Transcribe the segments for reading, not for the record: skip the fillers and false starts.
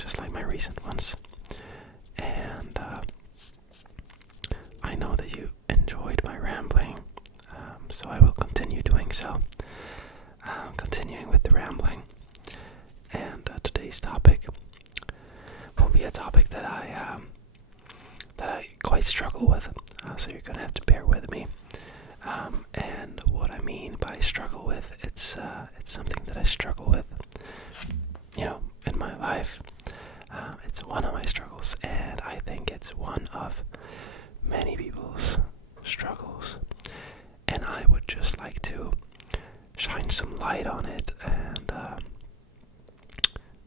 just like my recent ones. And I know that you enjoyed my rambling, so I will continue doing so. Continuing with the rambling. And today's topic will be a topic that I quite struggle with, so you're gonna have to bear with me. And what I mean by struggle with, it's something that I struggle with, in my life. It's one of my struggles, and I think it's one of many people's struggles. And I would just like to shine some light on it and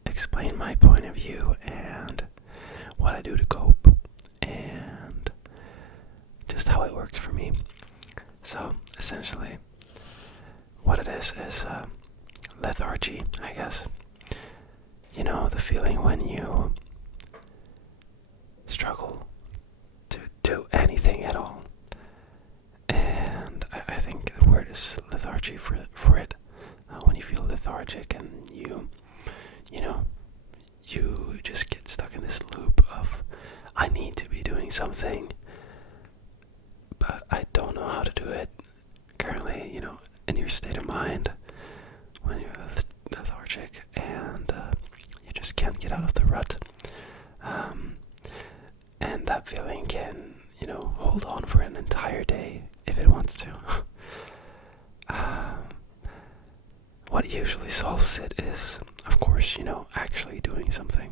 explain my point of view and what I do to cope and just how it works for me. So essentially what it is lethargy, I guess. The feeling when you struggle to do anything at all. And I think the word is lethargy for it. When you feel lethargic and you just get stuck in this loop of, I need to be doing something, but I don't know how to do it currently, in your state of mind, when you're lethargic and you just can't get out of the rut. And that feeling can, hold on for an entire day if it wants to. What usually solves it is, of course, actually doing something.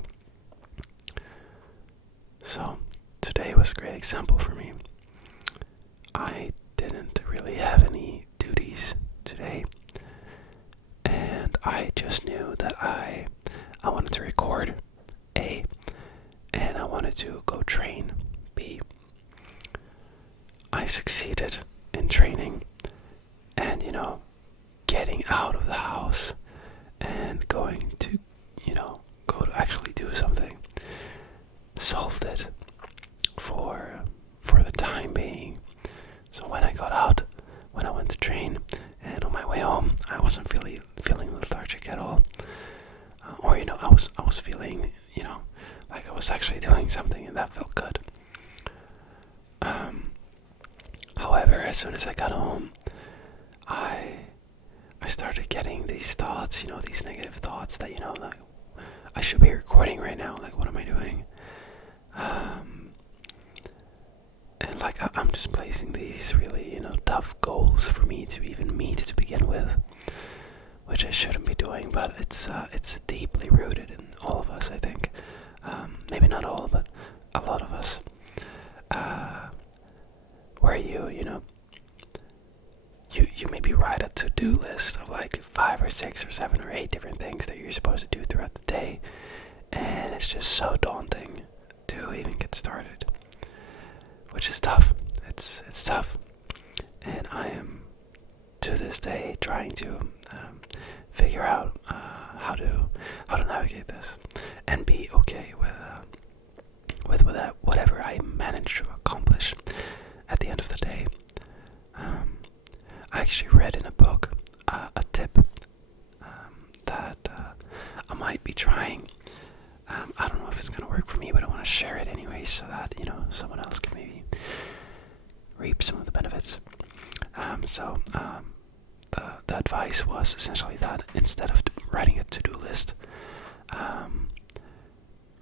So, today was a great example for me. I didn't really have any duties today, and I just knew that I wanted to record, A, and I wanted to go train, B. I succeeded in training and, getting out of the house and going to, go to actually do something. Solved it for the time being. So when I got out, when I went to train, and on my way home, I wasn't feeling lethargic at all. Or I was feeling, like I was actually doing something, and that felt good. However, as soon as I got home, I started getting these thoughts, these negative thoughts that, like, I should be recording right now, like, what am I doing? And like, I'm just placing these really, tough goals for me to even meet to begin with, which I shouldn't be doing, but it's deeply rooted in all of us, I think. Maybe not all, but a lot of us. Where you maybe write a to-do list of like 5 or 6 or 7 or 8 different things that you're supposed to do throughout the day, and it's just so daunting to even get started, which is tough. It's tough, and I am to this day trying to figure out how to navigate this and be okay with whatever I manage to accomplish at the end of the day. I actually read in a book a tip that I might be trying. I don't know if it's going to work for me, but I want to share it anyway so that, someone else can maybe reap some of the benefits. The advice was essentially that instead of writing a to-do list,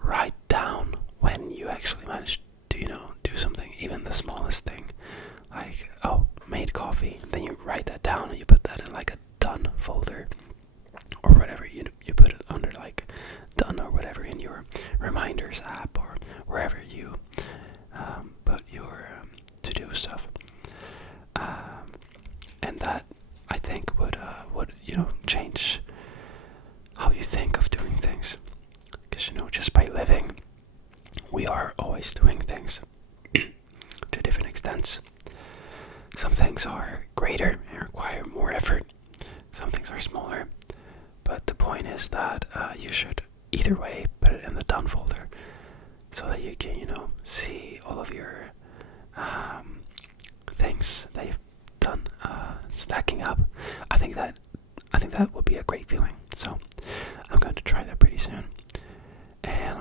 write down when you actually manage to, do something, even the smallest thing. Like, made coffee, then you write that down and you put that in like a done folder or whatever. You put it under like done or whatever in your reminders app or wherever you put your to-do stuff. And that, I think, would change how you think of doing things. Because, just by living, we are always doing things to different extents. Some things are greater and require more effort. Some things are smaller. But the point is that you should, either way, put it in the done folder so that you can, see all of your things that you've done stacking up. I think that would be a great feeling. So I'm going to try that pretty soon. And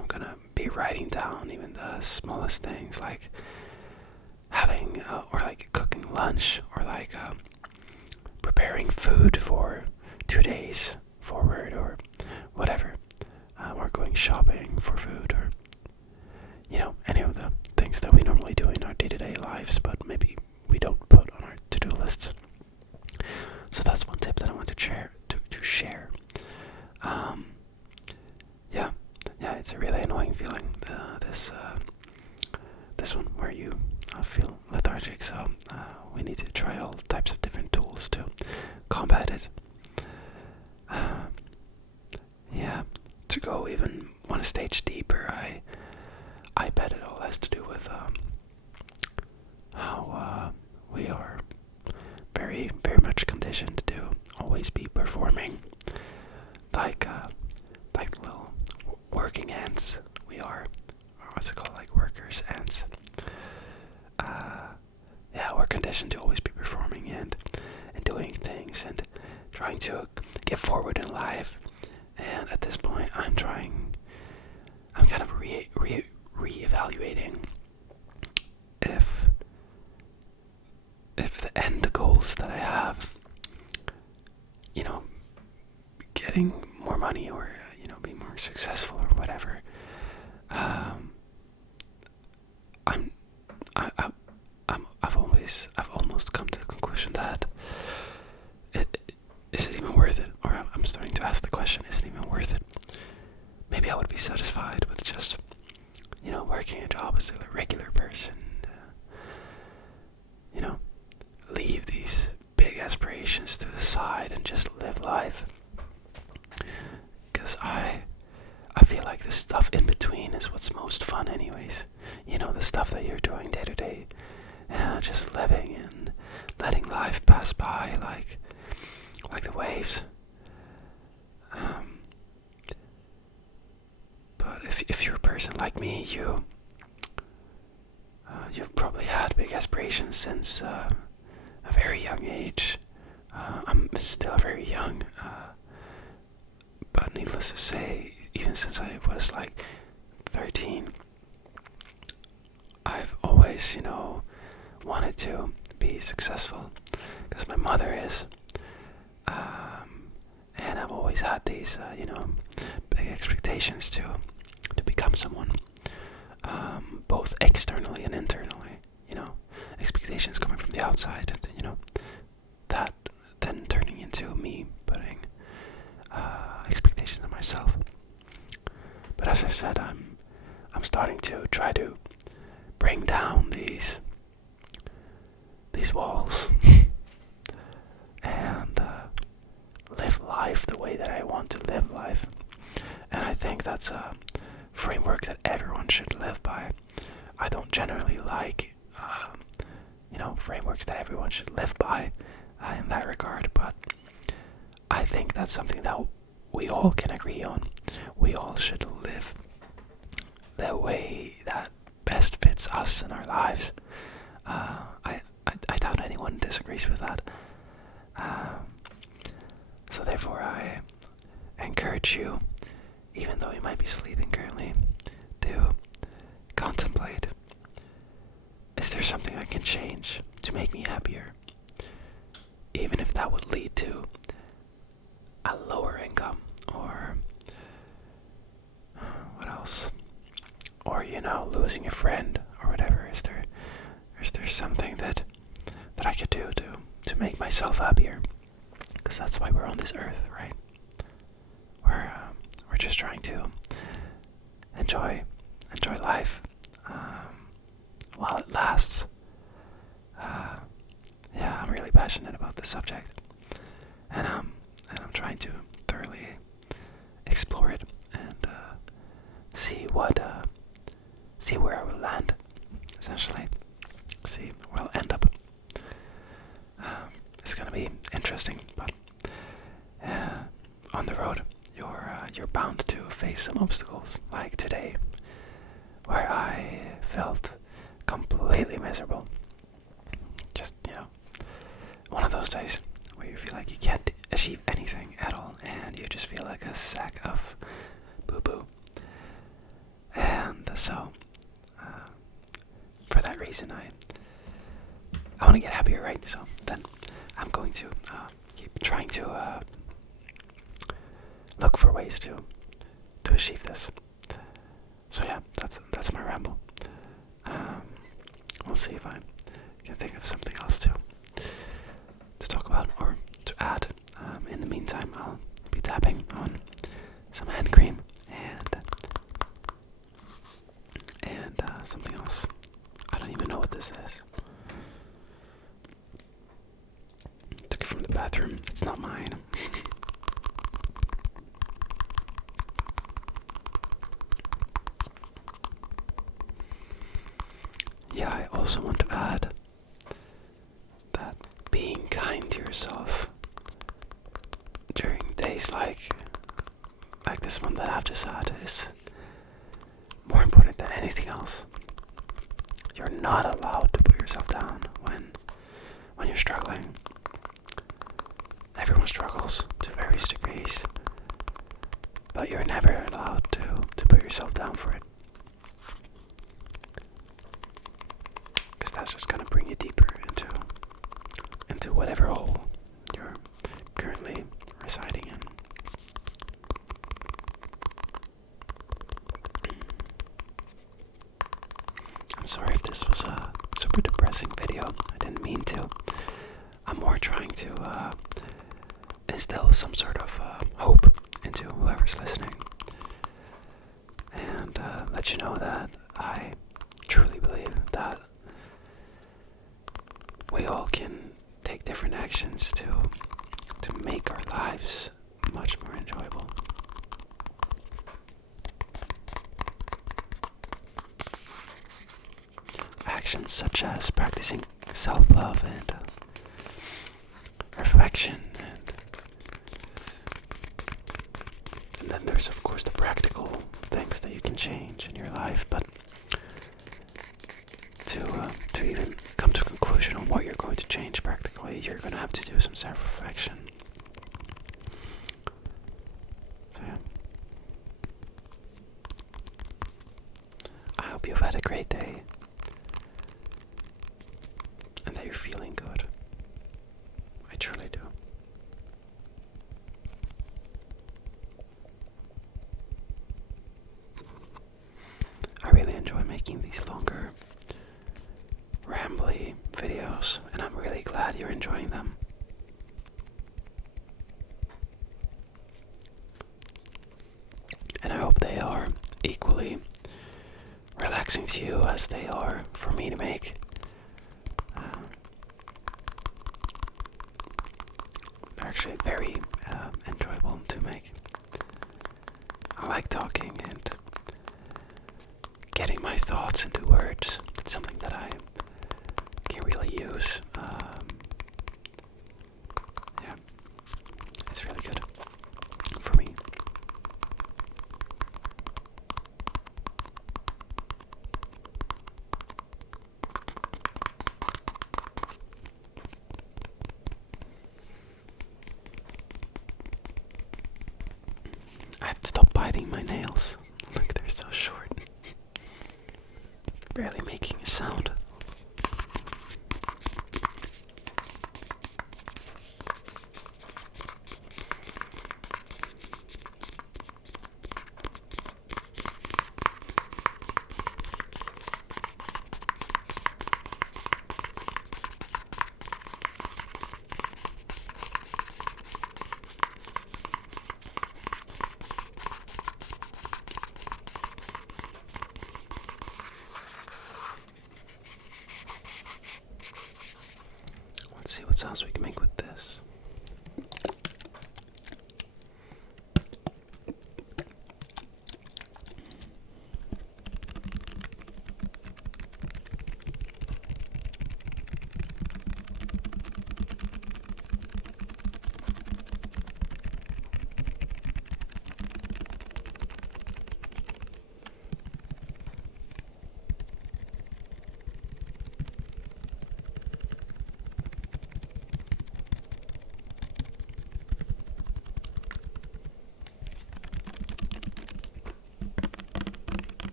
writing down even the smallest things, like having or like cooking lunch, or like preparing food for 2 days forward, or whatever, or going shopping for food, or any of the things that we normally do in our day-to-day lives, but maybe we don't put on our to-do lists. So that's one tip that I want to share. Yeah, it's a really annoying feeling. This one where you feel lethargic. So we need to try all types of different tools to combat it. Yeah, to go even one stage deeper, I bet it all has to do with how we are very, very much conditioned to always be performing, like little working ants. We are, or what's it called, like workers, ants. Yeah, we're conditioned to always be performing and doing things and trying to get forward in life. And at this point, I'm kind of re-evaluating if the end goals that I have, getting more money, or being more successful, or whatever, I've almost come to the conclusion that is it even worth it? Or I'm starting to ask the question: is it even worth it? Maybe I would be satisfied with just working a job as a regular person. Leave these big aspirations to the side and just live life. Because I feel like the stuff in between is what's most fun anyways. The stuff that you're doing day to day. Just living and letting life pass by like the waves. But if you're a person like me, you've probably had big aspirations since a very young age. I'm still very young, but needless to say, even since I was like 13, I've always, wanted to be successful, because my mother is, and I've always had these, big expectations to become someone, both externally and internally. Expectations coming from the outside, and that then turning into me putting expectations on myself. But as I said, I'm starting to try to bring down these walls and live life the way that I want to live life. And I think that's a framework that everyone should live by. I don't generally like frameworks that everyone should live by in that regard, but I think that's something that we all can agree on. We all should live the way that best fits us in our lives. I doubt anyone disagrees with that. So therefore, I encourage you, even though you might be sleeping currently, to contemplate: is there something I can change to make me happier? Even if that would lead to a lower income, or what else? Or losing a friend, or whatever. Is there something that I could do to make myself happier? Because that's why we're on this earth, right? We're just trying to enjoy life while it lasts. Yeah, I'm really passionate about this subject, and I'm trying to thoroughly explore it and see where I will land. Essentially, see where I'll end up. It's gonna be interesting, but on the road, you're bound to face some obstacles, like today, where I felt completely miserable. Just one of those days where you feel like you can't achieve anything at all, and you just feel like a sack of boo-boo. And that reason, I want to get happier, right? So then I'm going to keep trying to look for ways to achieve this. So yeah, that's my ramble. We'll see if I can think of something else to talk about or to add. In the meantime, I'll be tapping on some hand cream and something else. I don't even know what this is. Took it from the bathroom. It's not mine. Yeah, I also want to add that being kind to yourself during days like this one that I've just had is more important than anything else. You're not allowed to put yourself down when you're struggling. Everyone struggles to various degrees, but you're never allowed to put yourself down for it. Because that's just going to bring you deeper into whatever hole you're currently residing in. I'm sorry if this was a super depressing video. I didn't mean to. I'm more trying to instill some sort of hope into whoever's listening. And let you know that I truly believe that we all can take different actions to make our lives much more enjoyable. Actions such as practicing self-love and reflection, and then there's of course the practical things that you can change in your life, but to even come to a conclusion on what you're going to change practically, you're going to have to do some self-reflection. So yeah. I hope you've had a great day and that you're feeling good. I truly do. I really enjoy making these longer, rambly videos, and I'm really glad you're enjoying them. And I hope they are equally relaxing to you as they are for me to make. They're actually very enjoyable to make. I like talking and getting my thoughts into words. It's something that I can really use. Yeah, it's really good for me. I have to stop biting my nails. Look, they're so short. Barely making a sound. Let's see what sounds we can make with this.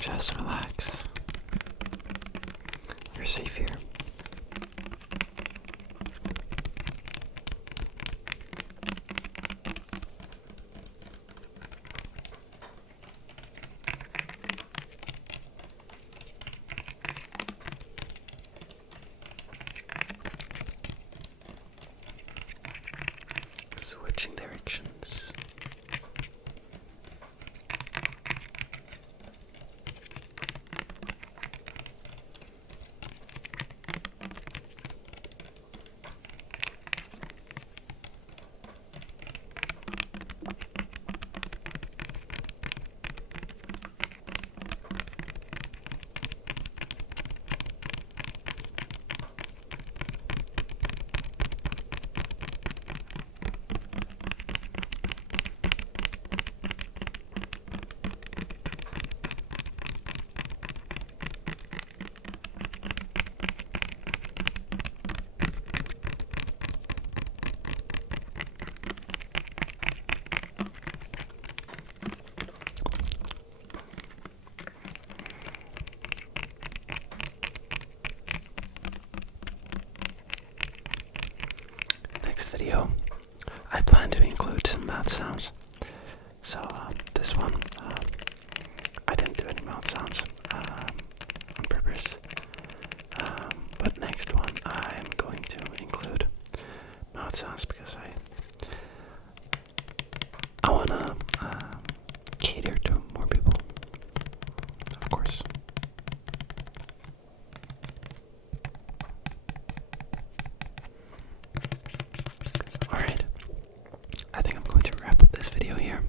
Just relax. You're safe here. Switching directions. Next video, I plan to include some mouth sounds. So this one, I didn't do any mouth sounds on purpose. But next one, I'm going to include mouth sounds because I wanna cater to more people, of course. Alright, I think I'm going to wrap up this video here.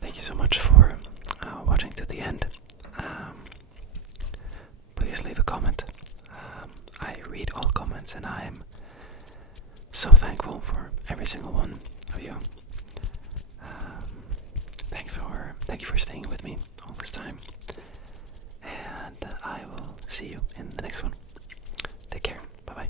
Thank you so much for watching to the end. Please leave a comment. I read all comments and I'm so thankful for every single one of you. Thank you for staying with me all this time. And I will see you in the next one. Take care. Bye bye.